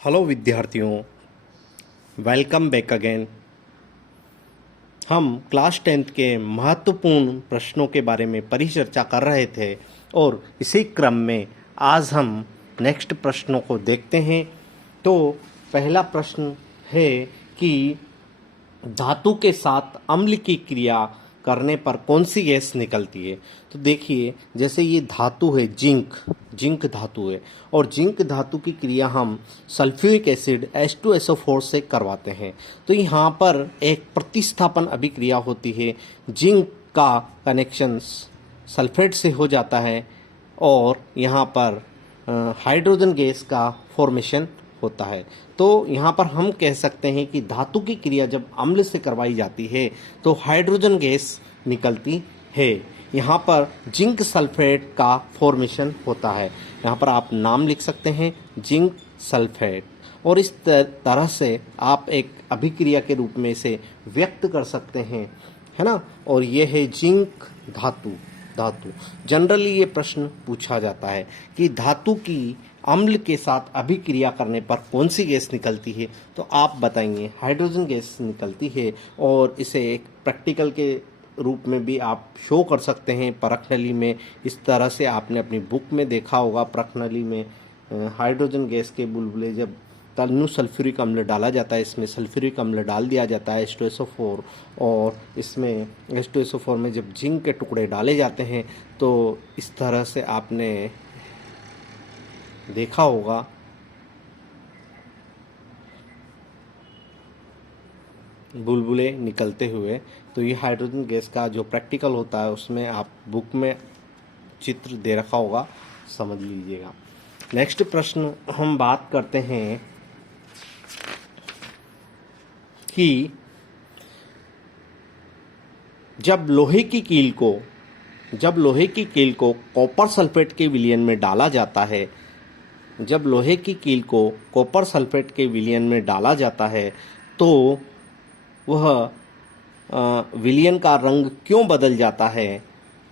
Hello विद्यार्थियों, welcome back again. हम class 10th के महत्वपूर्ण प्रश्नों के बारे में परिचर्चा कर रहे थे और इसी क्रम में आज हम नेक्स्ट प्रश्नों को देखते हैं। तो पहला प्रश्न है कि धातु के साथ अम्ल की क्रिया करने पर कौन सी गैस निकलती है। तो देखिए, जैसे ये धातु है जिंक धातु है और जिंक धातु की क्रिया हम सल्फ्यूरिक एसिड H2SO4 से करवाते हैं। तो यहाँ पर एक प्रतिस्थापन अभिक्रिया होती है। जिंक का कनेक्शन सल्फेट से हो जाता है और यहाँ पर हाइड्रोजन गैस का फॉर्मेशन होता है। तो यहाँ पर हम कह सकते हैं कि धातु की क्रिया जब अम्ल से करवाई जाती है तो हाइड्रोजन गैस निकलती है। यहाँ पर जिंक सल्फेट का फॉर्मेशन होता है। यहाँ पर आप नाम लिख सकते हैं जिंक सल्फेट, और इस तरह से आप एक अभिक्रिया के रूप में इसे व्यक्त कर सकते हैं, है ना। और ये है जिंक धातु। जनरली ये प्रश्न पूछा जाता है कि धातु की अम्ल के साथ अभिक्रिया करने पर कौन सी गैस निकलती है। तो आप बताएंगे हाइड्रोजन गैस निकलती है, और इसे एक प्रैक्टिकल के रूप में भी आप शो कर सकते हैं परख नली में। इस तरह से आपने अपनी बुक में देखा होगा, परख नली में हाइड्रोजन गैस के बुलबुले जब तल्नु सल्फ्यूरिक अम्ल डाला जाता है, इसमें सल्फ्यूरिक अम्ल डाल दिया जाता है H2SO4, और इसमें H2SO4 में जब जिंक के टुकड़े डाले जाते हैं तो इस तरह से आपने देखा होगा। बुलबुले निकलते हुए। तो ये हाइड्रोजन गैस का जो प्रैक्टिकल होता है उसमें आप बुक में चित्र दे रखा होगा, समझ लीजिएगा। नेक्स्ट प्रश्न हम बात करते हैं कि जब लोहे की कील को कॉपर सल्फेट के विलयन में डाला जाता है, तो वह विलयन का रंग क्यों बदल जाता है।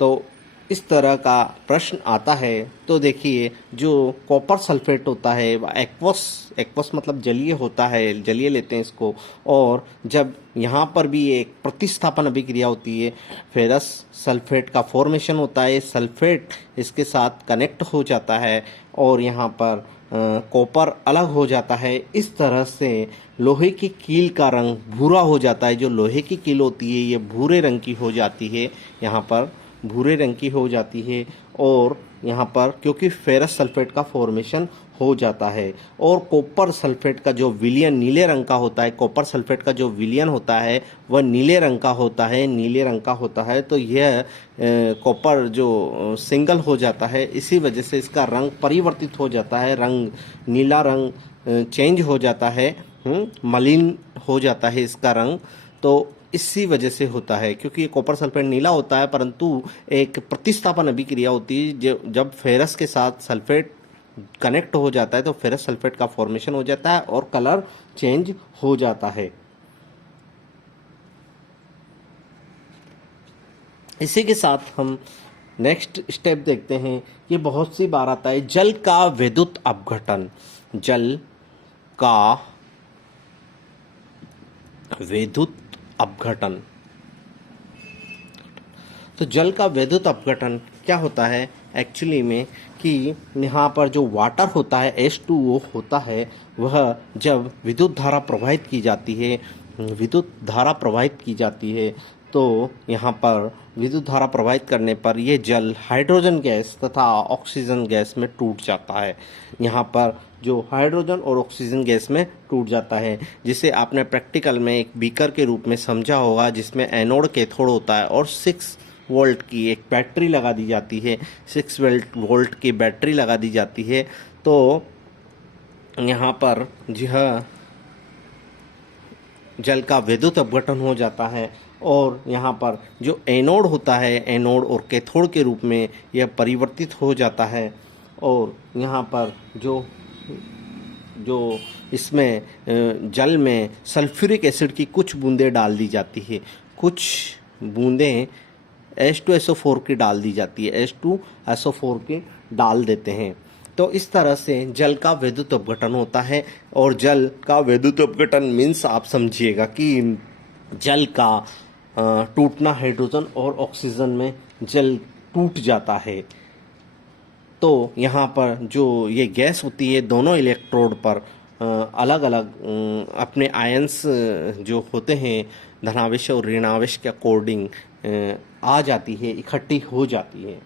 तो इस तरह का प्रश्न आता है। तो देखिए, जो कॉपर सल्फेट होता है वह एक्वस मतलब जलीय होता है, जलीय लेते हैं इसको। और जब यहाँ पर भी एक प्रतिस्थापन अभिक्रिया होती है, फेरस सल्फेट का फॉर्मेशन होता है, सल्फेट इसके साथ कनेक्ट हो जाता है और यहाँ पर कॉपर अलग हो जाता है। इस तरह से लोहे की कील का रंग भूरा हो जाता है। जो लोहे की कील होती है ये भूरे रंग की हो जाती है, यहाँ पर भूरे रंग की हो जाती है। और यहाँ पर क्योंकि फेरस सल्फेट का फॉर्मेशन हो जाता है, और कॉपर सल्फेट का जो विलयन नीले रंग का होता है, कॉपर सल्फेट का जो विलयन होता है वह नीले रंग का होता है। तो यह कॉपर जो सिंगल हो जाता है, इसी वजह से इसका रंग परिवर्तित हो जाता है, नीला रंग चेंज हो जाता है, मलिन हो जाता है इसका रंग। तो इसी वजह से होता है, क्योंकि ये कॉपर सल्फेट नीला होता है, परंतु एक प्रतिस्थापन अभिक्रिया होती है। जब फेरस के साथ सल्फेट कनेक्ट हो जाता है तो फेरस सल्फेट का फॉर्मेशन हो जाता है और कलर चेंज हो जाता है। इसी के साथ हम नेक्स्ट स्टेप देखते हैं। ये बहुत सी बार आता है, जल का विद्युत अपघटन। तो जल का विद्युत अपघटन क्या होता है एक्चुअली में, कि यहाँ पर जो वाटर होता है H2O होता है, वह जब विद्युत धारा प्रवाहित की जाती है तो यहाँ पर विद्युत धारा प्रवाहित करने पर यह जल हाइड्रोजन गैस तथा ऑक्सीजन गैस में टूट जाता है। यहाँ पर जो हाइड्रोजन और ऑक्सीजन गैस में टूट जाता है, जिसे आपने प्रैक्टिकल में एक बीकर के रूप में समझा होगा, जिसमें एनोड कैथोड होता है और 6 वोल्ट की एक बैटरी लगा दी जाती है। 6 वोल्ट की बैटरी लगा दी जाती है। तो यहाँ पर यह जल का विद्युत अपघटन हो जाता है, और यहाँ पर जो एनोड होता है, एनोड और कैथोड के रूप में यह परिवर्तित हो जाता है। और यहाँ पर जो इसमें जल में सल्फ्यूरिक एसिड की कुछ बूंदें डाल दी जाती है, कुछ बूंदें H2SO4 की डाल दी जाती है, H2SO4 की डाल देते हैं। तो इस तरह से जल का विद्युत अपघटन होता है। और जल का विद्युत अपघटन मीन्स आप समझिएगा कि जल का टूटना, हाइड्रोजन और ऑक्सीजन में जल टूट जाता है। तो यहाँ पर जो ये गैस होती है, दोनों इलेक्ट्रोड पर अलग अलग अपने आयंस जो होते हैं धनावेश और ऋणावेश के अकॉर्डिंग आ जाती है, इकट्ठी हो जाती है।